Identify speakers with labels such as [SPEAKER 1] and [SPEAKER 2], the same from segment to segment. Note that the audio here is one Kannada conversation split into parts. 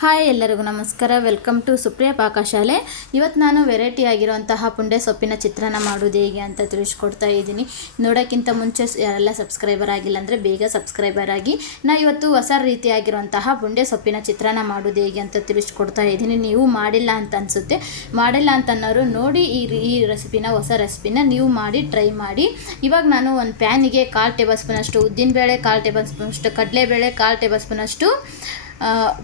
[SPEAKER 1] ಹಾಯ್ ಎಲ್ಲರಿಗೂ ನಮಸ್ಕಾರ. ವೆಲ್ಕಮ್ ಟು ಸುಪ್ರಿಯ ಪಾಕಶಾಲೆ ಇವತ್ತು ನಾನು ವೆರೈಟಿ ಆಗಿರುವಂತಹ ಪುಂಡೆ ಸೊಪ್ಪಿನ ಚಿತ್ರಾನ್ನ ಮಾಡೋದು ಹೇಗೆ ಅಂತ ತಿಳಿಸ್ಕೊಡ್ತಾ ಇದ್ದೀನಿ. ನೋಡೋಕ್ಕಿಂತ ಮುಂಚೆ ಯಾರೆಲ್ಲ ಸಬ್ಸ್ಕ್ರೈಬರ್ ಆಗಿಲ್ಲ ಅಂದರೆ ಬೇಗ ಸಬ್ಸ್ಕ್ರೈಬರ್ ಆಗಿ, ನಾ ಇವತ್ತು ಹೊಸ ರೀತಿಯಾಗಿರುವಂತಹ ಪುಂಡೆ ಸೊಪ್ಪಿನ ಚಿತ್ರಾನ್ನ ಮಾಡೋದು ಹೇಗೆ ಅಂತ ತಿಳಿಸ್ಕೊಡ್ತಾ ಇದ್ದೀನಿ. ನೀವು ಮಾಡಿಲ್ಲ ಅಂತ ಅನಿಸುತ್ತೆ. ಮಾಡಿಲ್ಲ ಅಂತ ಅನ್ನೋರು ನೋಡಿ ಈ ಈ ರೆಸಿಪಿನ ಹೊಸ ರೆಸಿಪಿನ ನೀವು ಮಾಡಿ ಟ್ರೈ ಮಾಡಿ. ಇವಾಗ ನಾನು ಒಂದು ಪ್ಯಾನಿಗೆ ಕಾಲು ಟೇಬಲ್ ಸ್ಪೂನಷ್ಟು ಉದ್ದಿನಬೇಳೆ, ಕಾಲು ಟೇಬಲ್ ಸ್ಪೂನಷ್ಟು ಕಡಲೆಬೇಳೆ, ಕಾಲು ಟೇಬಲ್ ಸ್ಪೂನಷ್ಟು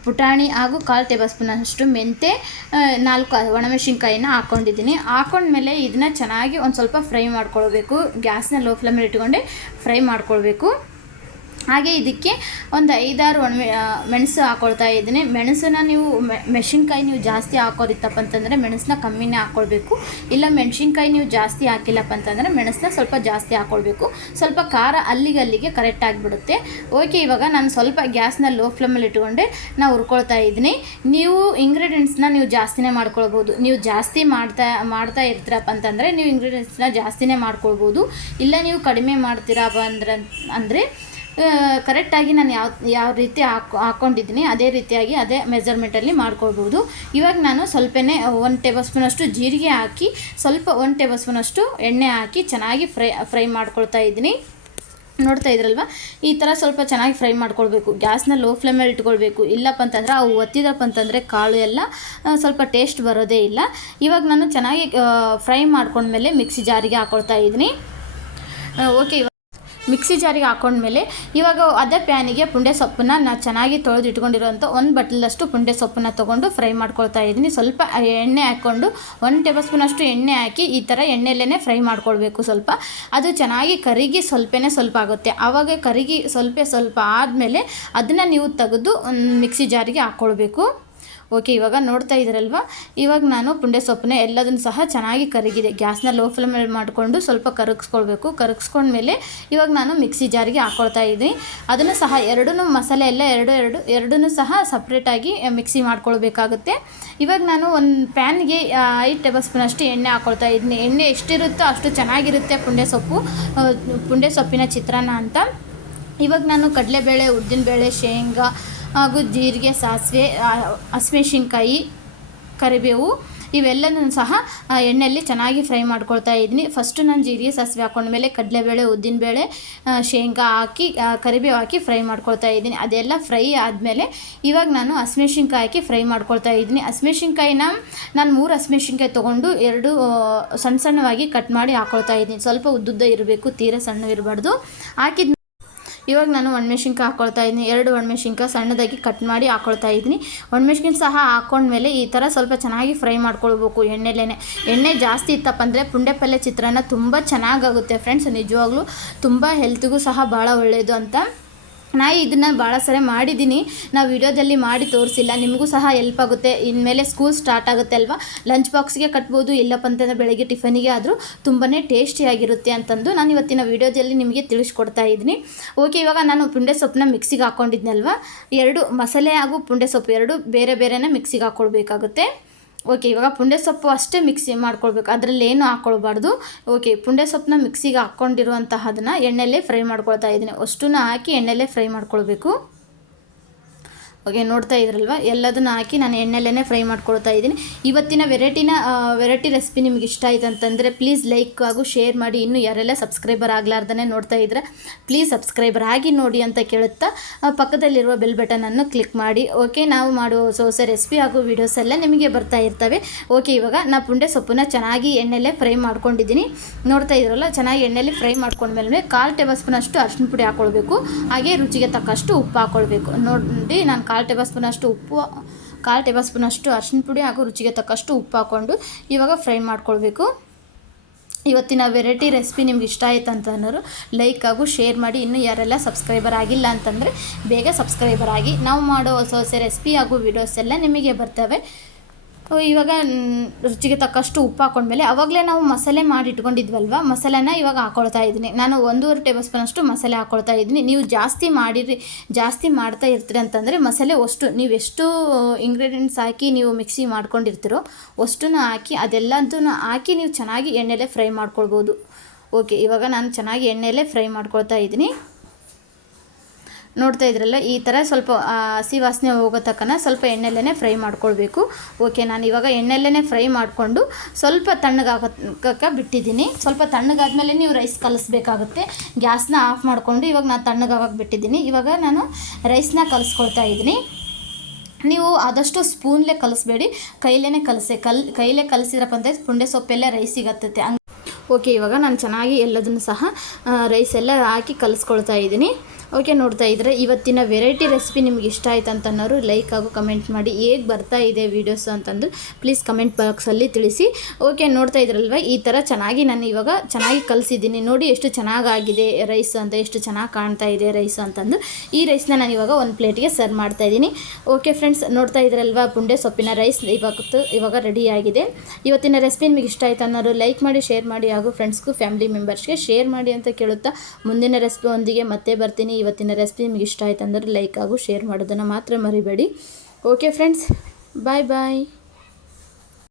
[SPEAKER 1] ಪುಟಾಣಿ ಹಾಗೂ ಕಾಲು ಟೇಬಲ್ ಸ್ಪೂನಷ್ಟು ಮೆಂತೆ ನಾಲ್ಕು ಒಣಮೆಣಸಿನ್ಕಾಯಿನ ಹಾಕ್ಕೊಂಡಿದ್ದೀನಿ ಹಾಕೊಂಡ್ಮೇಲೆ ಇದನ್ನ ಚೆನ್ನಾಗಿ ಒಂದು ಸ್ವಲ್ಪ ಫ್ರೈ ಮಾಡ್ಕೊಳ್ಬೇಕು. ಗ್ಯಾಸ್ನ ಲೋ ಫ್ಲೇಮಲ್ಲಿ ಇಟ್ಕೊಂಡೆ ಫ್ರೈ ಮಾಡ್ಕೊಳ್ಬೇಕು. ಹಾಗೆ ಇದಕ್ಕೆ ಒಂದು ಐದಾರು ಒಣ ಮೆಣಸು ಹಾಕೊಳ್ತಾ ಇದ್ದೀನಿ. ಮೆಣಸನ್ನ ನೀವು ಮೆಣಸಿನ್ಕಾಯಿ ನೀವು ಜಾಸ್ತಿ ಹಾಕೋದಿತ್ತಪ್ಪ ಅಂತಂದರೆ ಮೆಣಸನ್ನ ಕಮ್ಮಿನೇ ಹಾಕ್ಕೊಳ್ಬೇಕು ಇಲ್ಲ ಮೆಣಸಿನ್ಕಾಯಿ ನೀವು ಜಾಸ್ತಿ ಹಾಕಿಲ್ಲಪ್ಪ ಅಂತಂದರೆ ಮೆಣಸನ್ನ ಸ್ವಲ್ಪ ಜಾಸ್ತಿ ಹಾಕ್ಕೊಳ್ಬೇಕು ಸ್ವಲ್ಪ ಖಾರ ಅಲ್ಲಿಗೆ ಅಲ್ಲಿಗೆ ಕರೆಕ್ಟ್ ಆಗಿಬಿಡುತ್ತೆ. ಓಕೆ ಇವಾಗ ನಾನು ಸ್ವಲ್ಪ ಗ್ಯಾಸ್ನ ಲೋ ಫ್ಲೇಮಲ್ಲಿ ಇಟ್ಕೊಂಡೆ ನಾವು ಹುರ್ಕೊಳ್ತಾ ಇದ್ದೀನಿ. ನೀವು ಇಂಗ್ರೀಡಿಯೆಂಟ್ಸ್ನ ನೀವು ಜಾಸ್ತಿನೇ ಮಾಡ್ಕೊಳ್ಬೋದು. ನೀವು ಜಾಸ್ತಿ ಮಾಡ್ತಾ ಮಾಡ್ತಾ ಇರ್ತೀರಪ್ಪ ಅಂತಂದರೆ ನೀವು ಇಂಗ್ರೀಡಿಯೆಂಟ್ಸ್ನ ಜಾಸ್ತಿನೇ ಮಾಡ್ಕೊಳ್ಬೋದು. ಇಲ್ಲ ನೀವು ಕಡಿಮೆ ಮಾಡ್ತೀರಪ್ಪ ಅಂದ್ರೆ, ಅಂದರೆ ಕರೆಕ್ಟಾಗಿ ನಾನು ಯಾವ ಯಾವ ರೀತಿ ಹಾಕೊ ಹಾಕ್ಕೊಂಡಿದ್ದೀನಿ ಅದೇ ರೀತಿಯಾಗಿ ಅದೇ ಮೆಜರ್ಮೆಂಟಲ್ಲಿ ಮಾಡ್ಕೊಳ್ಬೋದು. ಇವಾಗ ನಾನು ಸ್ವಲ್ಪನೇ ಒಂದು ಟೇಬಲ್ ಸ್ಪೂನಷ್ಟು ಜೀರಿಗೆ ಹಾಕಿ, ಸ್ವಲ್ಪ ಒಂದು ಟೇಬಲ್ ಸ್ಪೂನಷ್ಟು ಎಣ್ಣೆ ಹಾಕಿ ಚೆನ್ನಾಗಿ ಫ್ರೈ ಫ್ರೈ ಮಾಡ್ಕೊಳ್ತಾ ಇದ್ದೀನಿ. ನೋಡ್ತಾ ಇದ್ರಲ್ವ? ಈ ಥರ ಸ್ವಲ್ಪ ಚೆನ್ನಾಗಿ ಫ್ರೈ ಮಾಡ್ಕೊಳ್ಬೇಕು. ಗ್ಯಾಸ್ನ ಲೋ ಫ್ಲೇಮಲ್ಲಿ ಇಟ್ಕೊಳ್ಬೇಕು. ಇಲ್ಲಪ್ಪ ಅಂತಂದರೆ, ಅವು ಒತ್ತಿದಪ್ಪ ಅಂತಂದರೆ ಕಾಳು ಎಲ್ಲ ಸ್ವಲ್ಪ ಟೇಸ್ಟ್ ಬರೋದೇ ಇಲ್ಲ. ಇವಾಗ ನಾನು ಚೆನ್ನಾಗಿ ಫ್ರೈ ಮಾಡ್ಕೊಂಡ್ಮೇಲೆ ಮಿಕ್ಸಿ ಜಾರಿಗೆ ಹಾಕ್ಕೊಳ್ತಾ ಇದ್ದೀನಿ. ಓಕೆ ಮಿಕ್ಸಿ ಜಾರಿಗೆ ಹಾಕೊಂಡ್ಮೇಲೆ ಇವಾಗ ಅದೇ ಪ್ಯಾನಿಗೆ ಪುಂಡೆ ಸೊಪ್ಪನ್ನ ನಾನು ಚೆನ್ನಾಗಿ ತೊಳೆದು ಇಟ್ಕೊಂಡಿರೋಂಥ ಒಂದು ಬಟ್ಲಷ್ಟು ಪುಂಡೆ ಸೊಪ್ಪನ್ನ ತೊಗೊಂಡು ಫ್ರೈ ಮಾಡ್ಕೊಳ್ತಾ ಇದ್ದೀನಿ. ಸ್ವಲ್ಪ ಎಣ್ಣೆ ಹಾಕ್ಕೊಂಡು ಒಂದು ಟೇಬಲ್ ಸ್ಪೂನಷ್ಟು ಎಣ್ಣೆ ಹಾಕಿ ಈ ಥರ ಎಣ್ಣೆಲೇ ಫ್ರೈ ಮಾಡ್ಕೊಳ್ಬೇಕು ಸ್ವಲ್ಪ. ಅದು ಚೆನ್ನಾಗಿ ಕರಿಗಿ ಸ್ವಲ್ಪನೇ ಸ್ವಲ್ಪ ಆಗುತ್ತೆ. ಆವಾಗ ಕರಿಗಿ ಸ್ವಲ್ಪ ಸ್ವಲ್ಪ ಆದಮೇಲೆ ಅದನ್ನು ನೀವು ತೆಗೆದು ಮಿಕ್ಸಿ ಜಾರಿಗೆ ಹಾಕ್ಕೊಳ್ಬೇಕು. ಓಕೆ ಇವಾಗ ನೋಡ್ತಾ ಇದ್ದೀರಲ್ವ? ಇವಾಗ ನಾನು ಪುಂಡೆ ಸೊಪ್ಪನ್ನ ಎಲ್ಲದನ್ನು ಸಹ ಚೆನ್ನಾಗಿ ಕರಗಿದೆ. ಗ್ಯಾಸ್ನ ಲೋ ಫ್ಲೇಮಲ್ಲಿ ಮಾಡಿಕೊಂಡು ಸ್ವಲ್ಪ ಕರಗಿಸ್ಕೊಳ್ಬೇಕು. ಕರಗಿಸ್ಕೊಂಡ್ಮೇಲೆ ಇವಾಗ ನಾನು ಮಿಕ್ಸಿ ಜಾರಿಗೆ ಹಾಕೊಳ್ತಾ ಇದ್ದೀನಿ. ಅದನ್ನು ಸಹ ಎರಡೂ ಮಸಾಲೆ ಎಲ್ಲ ಎರಡು ಎರಡು ಎರಡೂ ಸಹ ಸಪ್ರೇಟಾಗಿ ಮಿಕ್ಸಿ ಮಾಡ್ಕೊಳ್ಬೇಕಾಗುತ್ತೆ. ಇವಾಗ ನಾನು ಒಂದು ಪ್ಯಾನ್ಗೆ ಐದು ಟೇಬಲ್ ಸ್ಪೂನಷ್ಟು ಎಣ್ಣೆ ಹಾಕೊಳ್ತಾ ಇದ್ದೀನಿ. ಎಣ್ಣೆ ಎಷ್ಟಿರುತ್ತೋ ಅಷ್ಟು ಚೆನ್ನಾಗಿರುತ್ತೆ ಪುಂಡೆ ಸೊಪ್ಪು. ಪುಂಡೆ ಸೊಪ್ಪಿನ ಚಿತ್ರಾನ್ನ ಅಂತ. ಇವಾಗ ನಾನು ಕಡಲೆಬೇಳೆ, ಉದ್ದಿನಬೇಳೆ, ಶೇಂಗಾ ಹಾಗೂ ಜೀರಿಗೆ, ಸಾಸಿವೆ ಹಸಿಮೆಣ್ಸಿನ್ಕಾಯಿ, ಕರಿಬೇವು ಇವೆಲ್ಲನೂ ಸಹ ಎಣ್ಣೆಯಲ್ಲಿ ಚೆನ್ನಾಗಿ ಫ್ರೈ ಮಾಡ್ಕೊಳ್ತಾ ಇದ್ದೀನಿ. ಫಸ್ಟು ನಾನು ಜೀರಿಗೆ, ಸಾಸಿವೆ ಹಾಕೊಂಡ್ಮೇಲೆ ಕಡಲೆಬೇಳೆ, ಉದ್ದಿನಬೇಳೆ ಶೇಂಗಾ ಹಾಕಿ ಕರಿಬೇವು ಹಾಕಿ ಫ್ರೈ ಮಾಡ್ಕೊಳ್ತಾ ಇದ್ದೀನಿ. ಅದೆಲ್ಲ ಫ್ರೈ ಆದಮೇಲೆ ಇವಾಗ ನಾನು ಹಸಿಮೆಣ್ಸಿನ್ಕಾಯಿ ಹಾಕಿ ಫ್ರೈ ಮಾಡ್ಕೊಳ್ತಾ ಇದ್ದೀನಿ. ಹಸಿಮೆಣ್ಸಿನ್ಕಾಯಿನ ನಾನು ಮೂರು ಹಸಿಮೆಣ್ಸಿನ್ಕಾಯಿ ತೊಗೊಂಡು ಎರಡು ಸಣ್ಣ ಸಣ್ಣವಾಗಿ ಕಟ್ ಮಾಡಿ ಹಾಕ್ಕೊಳ್ತಾ ಇದ್ದೀನಿ. ಸ್ವಲ್ಪ ಉದ್ದುದ್ದ ಇರಬೇಕು, ತೀರ ಸಣ್ಣ ಇರಬಾರ್ದು ಹಾಕಿದ ಇವಾಗ ನಾನು ಒಣಮೆಣ್ಸಿನ್ಕಾಯಿ ಹಾಕ್ಕೊಳ್ತಾ ಇದ್ದೀನಿ. ಎರಡು ಒಣಮೆಣ್ಸಿನ್ಕಾಯಿ ಸಣ್ಣದಾಗಿ ಕಟ್ ಮಾಡಿ ಹಾಕ್ಕೊಳ್ತಾ ಇದ್ದೀನಿ. ಒಣಮೆಣ್ಸಿನ್ಕಾಯಿ ಸಹ ಹಾಕ್ಕೊಂಡ್ಮೇಲೆ ಈ ಥರ ಸ್ವಲ್ಪ ಚೆನ್ನಾಗಿ ಫ್ರೈ ಮಾಡ್ಕೊಳ್ಬೇಕು ಎಣ್ಣೆಲೇ ಎಣ್ಣೆ ಜಾಸ್ತಿ ಇತ್ತಪ್ಪ ಅಂದರೆ ಪುಂಡೆ ಪಲ್ಯ ಚಿತ್ರಾನ್ನ ತುಂಬ ಚೆನ್ನಾಗಾಗುತ್ತೆ ಫ್ರೆಂಡ್ಸ್ ನಿಜವಾಗ್ಲೂ ತುಂಬ ಹೆಲ್ತಿಗೂ ಸಹ ಭಾಳ ಒಳ್ಳೆಯದು ಅಂತ ನಾ ಇದನ್ನು ಭಾಳ ಸರಿ ಮಾಡಿದ್ದೀನಿ ನಾವು ವಿಡಿಯೋದಲ್ಲಿ ಮಾಡಿ ತೋರಿಸಿಲ್ಲ. ನಿಮಗೂ ಸಹ ಹೆಲ್ಪ್ ಆಗುತ್ತೆ. ಇನ್ಮೇಲೆ ಸ್ಕೂಲ್ ಸ್ಟಾರ್ಟ್ ಆಗುತ್ತೆ ಅಲ್ವಾ? ಲಂಚ್ ಬಾಕ್ಸ್ಗೆ ಕಟ್ಬೋದು ಇಲ್ಲಪ್ಪ ಅಂತಂದರೆ ಬೆಳಗ್ಗೆ ಟಿಫನಿಗೆ ಆದರೂ ತುಂಬಾ ಟೇಸ್ಟಿಯಾಗಿರುತ್ತೆ ಅಂತಂದು ನಾನು ಇವತ್ತಿನ ವಿಡಿಯೋದಲ್ಲಿ ನಿಮಗೆ ತಿಳಿಸ್ಕೊಡ್ತಾ ಇದ್ದೀನಿ. ಓಕೆ ಇವಾಗ ನಾನು ಪುಂಡೆ ಸೊಪ್ಪನ್ನ ಮಿಕ್ಸಿಗೆ ಹಾಕ್ಕೊಂಡಿದ್ನಲ್ವ ಎರಡು ಮಸಾಲೆ ಹಾಗೂ ಪುಂಡೆ ಸೊಪ್ಪು ಎರಡು ಬೇರೆ ಬೇರೆನೇ ಮಿಕ್ಸಿಗೆ ಹಾಕ್ಕೊಳ್ಬೇಕಾಗುತ್ತೆ ಓಕೆ ಇವಾಗ ಪುಂಡೆ ಸೊಪ್ಪು ಅಷ್ಟೇ ಮಿಕ್ಸಿ ಮಾಡ್ಕೊಳ್ಬೇಕು. ಅದರಲ್ಲಿ ಏನು ಹಾಕ್ಕೊಳ್ಬಾರ್ದು ಓಕೆ ಪುಂಡೆ ಸೊಪ್ಪನ್ನ ಮಿಕ್ಸಿಗೆ ಹಾಕ್ಕೊಂಡಿರುವಂತಹದನ್ನ ಎಣ್ಣೆಲ್ಲೇ ಫ್ರೈ ಮಾಡ್ಕೊಳ್ತಾ ಇದ್ದೀನಿ. ಅಷ್ಟುನ ಹಾಕಿ ಎಣ್ಣೆಲ್ಲೇ ಫ್ರೈ ಮಾಡ್ಕೊಳ್ಬೇಕು. ಓಕೆ, ನೋಡ್ತಾ ಇದ್ರಲ್ವ? ಎಲ್ಲದನ್ನ ಹಾಕಿ ನಾನು ಎಣ್ಣೆಲ್ಲೇ ಫ್ರೈ ಮಾಡ್ಕೊಳ್ತಾ ಇದ್ದೀನಿ. ಇವತ್ತಿನ ವೆರೈಟಿನ ವೆರೈಟಿ ರೆಸಿಪಿ ನಿಮ್ಗೆ ಇಷ್ಟ ಆಯ್ತು ಅಂತಂದರೆ ಪ್ಲೀಸ್ ಲೈಕ್ ಹಾಗೂ ಶೇರ್ ಮಾಡಿ. ಇನ್ನೂ ಯಾರೆಲ್ಲ ಸಬ್ಸ್ಕ್ರೈಬರ್ ಆಗ್ಲಾರ್ದೇ ನೋಡ್ತಾ ಇದ್ರೆ ಪ್ಲೀಸ್ ಸಬ್ಸ್ಕ್ರೈಬರ್ ಆಗಿ ನೋಡಿ ಅಂತ ಕೇಳುತ್ತಾ ಪಕ್ಕದಲ್ಲಿರುವ ಬೆಲ್ ಬಟನನ್ನು ಕ್ಲಿಕ್ ಮಾಡಿ. ಓಕೆ, ನಾವು ಮಾಡುವ ಹೊಸ ಹೊಸ ರೆಸಿಪಿ ಹಾಗೂ ವೀಡಿಯೋಸ್ ಎಲ್ಲ ನಿಮಗೆ ಬರ್ತಾ ಇರ್ತವೆ. ಓಕೆ, ಇವಾಗ ನಾ ಪುಂಡೆ ಸೊಪ್ಪನ್ನ ಚೆನ್ನಾಗಿ ಎಣ್ಣೆಲೆ ಫ್ರೈ ಮಾಡ್ಕೊಂಡಿದ್ದೀನಿ. ನೋಡ್ತಾ ಇದ್ರಲ್ಲ, ಚೆನ್ನಾಗಿ ಎಣ್ಣೆಲಿ ಫ್ರೈ ಮಾಡ್ಕೊಂಡ್ಮೇಲೆ ಕಾಲು ಟೇಬಲ್ ಸ್ಪೂನ್ ಅಷ್ಟು ಅರಿಶಿನ ಪುಡಿ ಹಾಕ್ಕೊಳ್ಬೇಕು ಹಾಗೆ ರುಚಿಗೆ ತಕ್ಕಷ್ಟು ಉಪ್ಪು ಹಾಕ್ಕೊಳ್ಬೇಕು ನೋಡಿ, ನಾನು ಕಾಲು ಟೇಬಲ್ ಸ್ಪೂನ್ ಅಷ್ಟು ಉಪ್ಪು, ಕಾಲು ಟೇಬಲ್ ಸ್ಪೂನ್ ಅಷ್ಟು ಅರಿಶಿನ ಪುಡಿ ಹಾಗೂ ರುಚಿಗೆ ತಕ್ಕಷ್ಟು ಉಪ್ಪು ಹಾಕ್ಕೊಂಡು ಇವಾಗ ಫ್ರೈ ಮಾಡ್ಕೊಳ್ಬೇಕು. ಇವತ್ತಿನ ವೆರೈಟಿ ರೆಸಿಪಿ ನಿಮ್ಗೆ ಇಷ್ಟ ಆಯಿತು ಅಂತ ಅನ್ನೋರು ಲೈಕ್ ಹಾಗೂ ಶೇರ್ ಮಾಡಿ. ಇನ್ನೂ ಯಾರೆಲ್ಲ ಸಬ್ಸ್ಕ್ರೈಬರ್ ಆಗಿಲ್ಲ ಅಂತಂದರೆ ಬೇಗ ಸಬ್ಸ್ಕ್ರೈಬರ್ ಆಗಿ. ನಾವು ಮಾಡೋ ಹೊಸ ಹೊಸ ರೆಸಿಪಿ ಹಾಗೂ ವಿಡಿಯೋಸ್ ಎಲ್ಲ ನಿಮಗೆ ಬರ್ತವೆ. ಇವಾಗ ರುಚಿಗೆ ತಕ್ಕಷ್ಟು ಉಪ್ಪು ಹಾಕೊಂಡ್ಮೇಲೆ ಅವಾಗಲೇ ನಾವು ಮಸಾಲೆ ಮಾಡಿ ಇಟ್ಕೊಂಡಿದ್ವಲ್ವ ಮಸಾಲೆನ ಇವಾಗ ಹಾಕೊಳ್ತಾ ಇದ್ದೀನಿ. ನಾನು ಒಂದೂವರೆ ಟೇಬಲ್ ಸ್ಪೂನ್ ಅಷ್ಟು ಮಸಾಲೆ ಹಾಕೊಳ್ತಾ ಇದ್ದೀನಿ. ನೀವು ಜಾಸ್ತಿ ಮಾಡಿರಿ, ಜಾಸ್ತಿ ಮಾಡ್ತಾ ಇರ್ತೀರಿ ಅಂತಂದರೆ ಮಸಾಲೆ ಅಷ್ಟು, ನೀವು ಎಷ್ಟು ಇಂಗ್ರೀಡಿಯೆಂಟ್ಸ್ ಹಾಕಿ ನೀವು ಮಿಕ್ಸಿ ಮಾಡ್ಕೊಂಡಿರ್ತೀರೋ ಅಷ್ಟನ್ನು ಹಾಕಿ ಅದೆಲ್ಲದೂ ಹಾಕಿ ನೀವು ಚೆನ್ನಾಗಿ ಎಣ್ಣೆಲೆ ಫ್ರೈ ಮಾಡ್ಕೊಳ್ಬೋದು. ಓಕೆ ಇವಾಗ ನಾನು ಚೆನ್ನಾಗಿ ಎಣ್ಣೆಲೆ ಫ್ರೈ ಮಾಡ್ಕೊಳ್ತಾ ಇದ್ದೀನಿ. ನೋಡ್ತಾ ಇದ್ರಲ್ಲ ಈ ಥರ ಸ್ವಲ್ಪ ಹಸಿ ವಾಸನೆ ಹೋಗೋ ತಕ್ಕನ ಸ್ವಲ್ಪ ಎಣ್ಣೆಲ್ಲೇ ಫ್ರೈ ಮಾಡ್ಕೊಳ್ಬೇಕು. ಓಕೆ, ನಾನು ಇವಾಗ ಎಣ್ಣೆಲ್ಲೇ ಫ್ರೈ ಮಾಡಿಕೊಂಡು ಸ್ವಲ್ಪ ತಣ್ಣಗಾಗಕ್ಕೆ ಬಿಟ್ಟಿದ್ದೀನಿ. ಸ್ವಲ್ಪ ತಣ್ಣಗಾದ್ಮೇಲೆ ನೀವು ರೈಸ್ ಕಲಿಸ್ಬೇಕಾಗುತ್ತೆ. ಗ್ಯಾಸ್ನ ಆಫ್ ಮಾಡಿಕೊಂಡು ಇವಾಗ ನಾನು ತಣ್ಣಗಾಗಕ್ಕೆ ಬಿಟ್ಟಿದ್ದೀನಿ. ಇವಾಗ ನಾನು ರೈಸ್ನ ಕಲಿಸ್ಕೊಳ್ತಾ ಇದ್ದೀನಿ. ನೀವು ಆದಷ್ಟು ಸ್ಪೂನ್ಲೇ ಕಲಿಸ್ಬೇಡಿ. ಕೈಲೇ ಕಲಸೆ. ಕಲ್, ಕೈಲೇ ಕಲಿಸಿದ್ರಪ್ಪ ಅಂದರೆ ಪುಂಡೆ ಸೊಪ್ಪೆಲ್ಲ ರೈಸ್ ಸಿಗತ್ತೆ ಹಂಗೆ ಓಕೆ, ಇವಾಗ ನಾನು ಚೆನ್ನಾಗಿ ಎಲ್ಲದನ್ನು ಸಹ ರೈಸ್ ಎಲ್ಲ ಹಾಕಿ ಕಲಿಸ್ಕೊಳ್ತಾ ಇದ್ದೀನಿ. ಓಕೆ, ನೋಡ್ತಾ ಇದ್ದರೆ ಇವತ್ತಿನ ವೆರೈಟಿ ರೆಸಿಪಿ ನಿಮ್ಗೆ ಇಷ್ಟ ಆಯ್ತು ಅಂತ ಅನ್ನೋರು ಲೈಕ್ ಹಾಗೂ ಕಮೆಂಟ್ ಮಾಡಿ ಹೇಗೆ ಬರ್ತಾ ಇದೆ ವೀಡಿಯೋಸ್ ಅಂತಂದು ಪ್ಲೀಸ್ ಕಮೆಂಟ್ ಬಾಕ್ಸಲ್ಲಿ ತಿಳಿಸಿ. ಓಕೆ, ನೋಡ್ತಾ ಇದ್ರಲ್ವ? ಈ ಥರ ಚೆನ್ನಾಗಿ ನಾನು ಇವಾಗ ಚೆನ್ನಾಗಿ ಕಲಿಸಿದ್ದೀನಿ. ನೋಡಿ ಎಷ್ಟು ಚೆನ್ನಾಗಾಗಿದೆ ರೈಸ್ ಅಂತ, ಎಷ್ಟು ಚೆನ್ನಾಗಿ ಕಾಣ್ತಾ ಇದೆ ರೈಸ್ ಅಂತಂದು. ಈ ರೈಸ್ನ ನಾನು ಇವಾಗ ಒಂದು ಪ್ಲೇಟ್ಗೆ ಸರ್ವ್ ಮಾಡ್ತಾ ಇದ್ದೀನಿ. ಓಕೆ ಫ್ರೆಂಡ್ಸ್ ನೋಡ್ತಾ ಇದ್ರಲ್ವ? ಪುಂಡೆ ಸೊಪ್ಪಿನ ರೈಸ್ ಇವಾಗ ಇವಾಗ ರೆಡಿಯಾಗಿದೆ ಇವತ್ತಿನ ರೆಸಿಪಿ ನಿಮಗೆ ಇಷ್ಟ ಆಯ್ತು ಅನ್ನೋರು ಲೈಕ್ ಮಾಡಿ ಶೇರ್ ಮಾಡಿ ಹಾಗೂ ಫ್ರೆಂಡ್ಸ್ಗೂ ಫ್ಯಾಮಿಲಿ ಮೆಂಬರ್ಸ್ಗೆ ಶೇರ್ ಮಾಡಿ ಅಂತ ಕೇಳುತ್ತಾ ಮುಂದಿನ ರೆಸಿಪಿ ಒಂದಿಗೆ ಮತ್ತೆ ಬರ್ತೀನಿ. ಇವತ್ತಿನ ರೆಸಿಪಿ ನಿಮಗೆ ಇಷ್ಟ ಆಯ್ತು ಅಂದರೆ ಲೈಕ್ ಹಾಗೂ ಶೇರ್ ಮಾಡೋದನ್ನು ಮಾತ್ರ ಮರಿಬೇಡಿ. ಓಕೆ ಫ್ರೆಂಡ್ಸ್ ಬಾಯ್ ಬಾಯ್